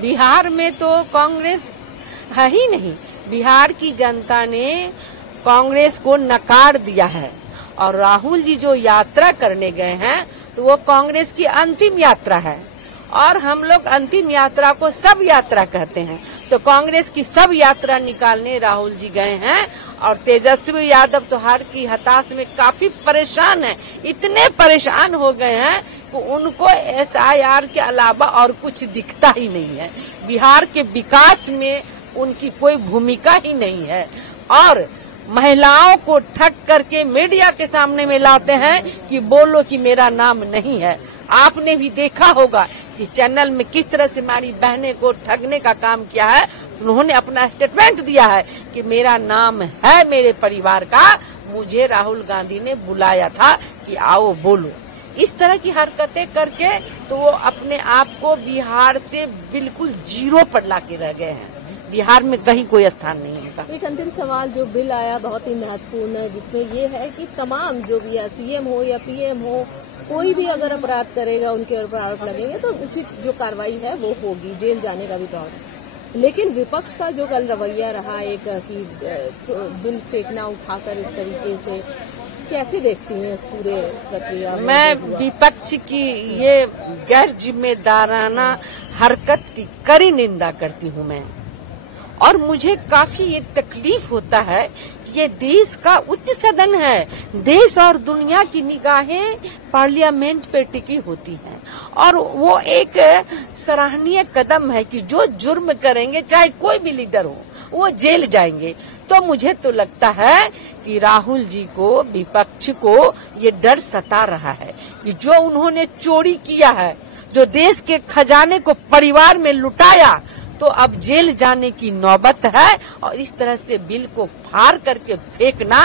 बिहार में तो कांग्रेस है ही नहीं। बिहार की जनता ने कांग्रेस को नकार दिया है और राहुल जी जो यात्रा करने गए हैं तो वो कांग्रेस की अंतिम यात्रा है और हम लोग अंतिम यात्रा को सब यात्रा कहते हैं। तो कांग्रेस की सब यात्रा निकालने राहुल जी गए हैं और तेजस्वी यादव तो हार की हताश में काफी परेशान है। इतने परेशान हो गए हैं कि उनको SIR के अलावा और कुछ दिखता ही नहीं है। बिहार के विकास में उनकी कोई भूमिका ही नहीं है और महिलाओं को ठग करके मीडिया के सामने में लाते हैं कि बोलो कि मेरा नाम नहीं है। आपने भी देखा होगा कि चैनल में किस तरह से हमारी बहनें को ठगने का काम किया है। उन्होंने अपना स्टेटमेंट दिया है कि मेरा नाम है मेरे परिवार का, मुझे राहुल गांधी ने बुलाया था कि आओ बोलो। इस तरह की हरकतें करके तो वो अपने आप को बिहार से बिल्कुल जीरो पर लाके रह गए हैं। बिहार में कहीं कोई स्थान नहीं होता। एक अंतिम सवाल, जो बिल आया बहुत ही महत्वपूर्ण है, जिसमें ये है कि तमाम जो भी CM हो या PM हो, कोई भी अगर अपराध करेगा उनके ऊपर आरोप लगेंगे तो उचित जो कार्रवाई है वो होगी, जेल जाने का भी प्रावधान। लेकिन विपक्ष का जो कल रवैया रहा एक कि बिल फेंकना उठाकर इस तरीके से, कैसे देखती हैं इस पूरे प्रक्रिया में? मैं विपक्ष की ये गैर जिम्मेदाराना हरकत की कड़ी निंदा करती हूँ मैं, और मुझे काफी ये तकलीफ होता है। ये देश का उच्च सदन है, देश और दुनिया की निगाहें पार्लियामेंट पे टिकी होती हैं और वो एक सराहनीय कदम है कि जो जुर्म करेंगे चाहे कोई भी लीडर हो वो जेल जाएंगे। तो मुझे तो लगता है कि राहुल जी को, विपक्ष को ये डर सता रहा है कि जो उन्होंने चोरी किया है, जो देश के खजाने को परिवार में लुटाया, तो अब जेल जाने की नौबत है और इस तरह से बिल को फाड़ करके फेंकना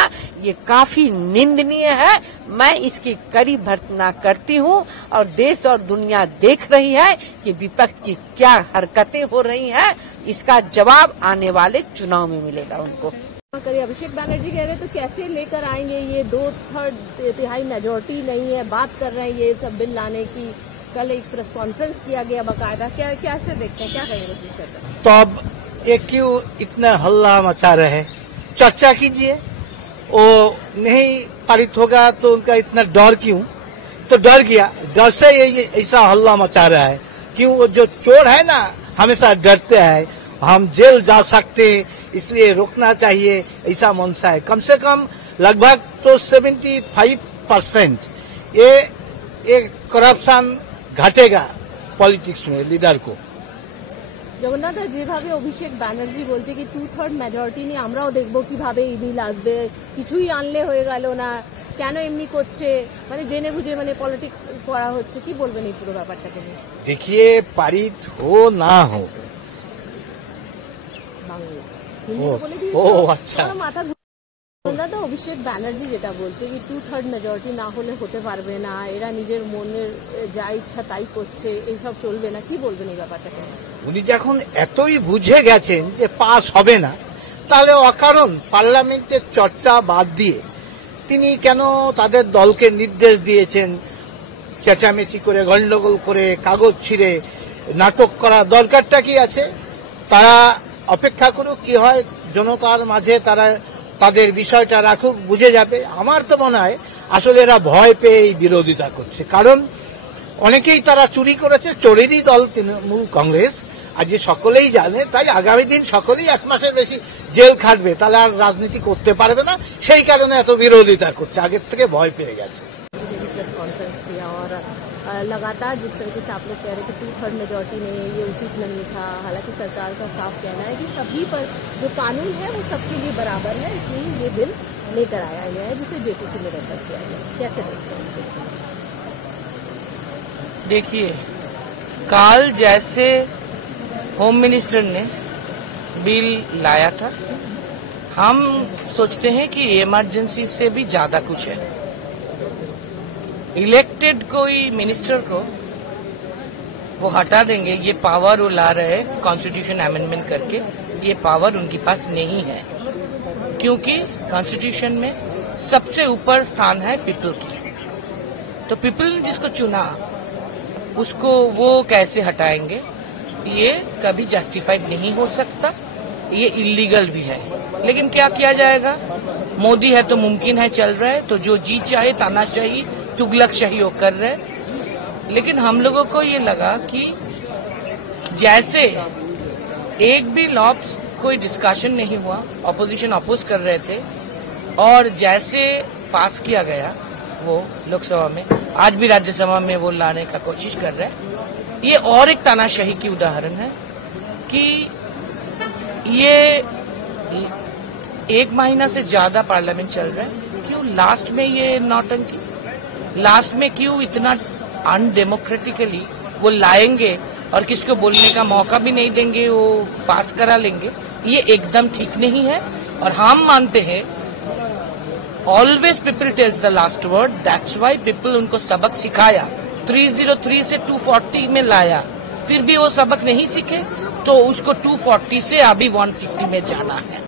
ये काफी निंदनीय है। मैं इसकी कड़ी भर्त्सना करती हूँ और देश और दुनिया देख रही है कि विपक्ष की क्या हरकतें हो रही हैं। इसका जवाब आने वाले चुनाव में मिलेगा उनको। अभिषेक बैनर्जी कह रहे तो कैसे लेकर आएंगे, ये 2/3 मेजोरिटी नहीं है, बात कर रहे हैं ये सब बिल लाने की। कल एक प्रेस कॉन्फ्रेंस किया गया बाकायदा, कैसे देखते हैं, क्या कहेंगे इस विषय पर? तो अब ये क्यों इतना हल्ला मचा रहे हैं? चर्चा कीजिए, वो नहीं पारित होगा तो उनका इतना डर क्यों? तो डर गया, डर से ये ऐसा हल्ला मचा रहा है। क्यों? वो जो चोर है ना, हमेशा डरते हैं हम जेल जा सकते, इसलिए रोकना चाहिए, ऐसा मनसा है। कम से कम लगभग तो 75% ये करप्शन घटेगा पॉलिटिक्स में लीडर को। জগন্নাথ যেভাবে অভিষেক ব্যানার্জি বলছে কি 2/3 মেজরিটি নিয়ে আমরাও দেখবো কিভাবে এই বিল আসবে, কিছুই আনলে হয়ে গেল না, কেন এমনি করছে, মানে জেনে বুঝে মানে পলিটিক্স করা হচ্ছে, কি বলবেন এই পুরো ব্যাপারটাকে নিয়ে? देखिए, पारित हो ना हो, বাংলা হিন্দি বলে দিয়েছে। ও আচ্ছা, মাথা তো অভিষেক ব্যানার্জি যেটা বলছে কি 2/3 মেজরিটি না হলে হতে পারবে না, এরা নিজের মনের যা ইচ্ছা তাই করছে, এইসব চলবে না, কি বলবেন এই ব্যাপারটাকে? উনি যখন এতই বুঝে গেছেন যে পাস হবে না, তাহলে অকারণ পার্লামেন্টের চর্চা বাদ দিয়ে তিনি কেন তাদের দলকে নির্দেশ দিয়েছেন চেঁচামেচি করে, গন্ডগোল করে, কাগজ ছিঁড়ে নাটক করা দরকারটা কি আছে? তারা অপেক্ষা করুক, কি হয় জনতার মাঝে তারা তাদের বিষয়টা রাখুক, বুঝে যাবে। আমার তো মনে হয় আসলে এরা ভয় পেয়ে এই বিরোধিতা করছে, কারণ অনেকেই তারা চুরি করেছে, চোরেরই দল তৃণমূল কংগ্রেস, আজ সকলেই জানে। তাই আগামী দিন সকলেই 1 মাসের বেশি জেল খাটবে, তাহলে আর রাজনীতি করতে পারবে না, সেই কারণে এত বিরোধিতা করছে, আগের থেকে ভয় পেয়ে গেছে। प्रेस कॉन्फ्रेंस किया और लगातार जिस तरीके से आप लोग कह रहे थे 2/3 मेजोरिटी में ये उचित नहीं था, हालांकि सरकार का साफ कहना है कि सभी पर जो कानून है वो सबके लिए बराबर है, इसलिए ये बिल लेकर आया गया है जिसे JPC में रेफर किया गया। कैसे देखते हैं इसको? देखिए, काल जैसे होम मिनिस्टर ने बिल लाया था, हम सोचते हैं कि इमरजेंसी से भी ज्यादा कुछ है। इलेक्टेड कोई मिनिस्टर को वो हटा देंगे, ये पावर वो ला रहे हैं कॉन्स्टिट्यूशन अमेंडमेंट करके, ये पावर उनके पास नहीं है, क्योंकि कॉन्स्टिट्यूशन में सबसे ऊपर स्थान है पीपल की। तो पीपल ने जिसको चुना उसको वो कैसे हटाएंगे? ये कभी जस्टिफाइड नहीं हो सकता, ये इलीगल भी है। लेकिन क्या किया जाएगा, मोदी है तो मुमकिन है, चल रहा है, तो जो जी चाहे तानाशाही तुगलकशाही वो कर रहे। लेकिन हम लोगों को ये लगा कि जैसे एक भी लॉ कोई डिस्कशन नहीं हुआ, ऑपोजिशन अपोज कर रहे थे, और जैसे पास किया गया वो लोकसभा में, आज भी राज्यसभा में वो लाने का कोशिश कर रहे हैं। ये और एक तानाशाही की उदाहरण है कि ये 1 महीना से ज्यादा पार्लियामेंट चल रहा है, क्यों लास्ट में ये नौटंकी, लास्ट में क्यों इतना अनडेमोक्रेटिकली वो लाएंगे और किसको बोलने का मौका भी नहीं देंगे, वो पास करा लेंगे। ये एकदम ठीक नहीं है। और हम मानते हैं always people tells the last word, that's why people उनको सबक सिखाया, 303 से 240 में लाया, फिर भी वो सबक नहीं सीखे, तो उसको 240 से अभी 150 में जाना है।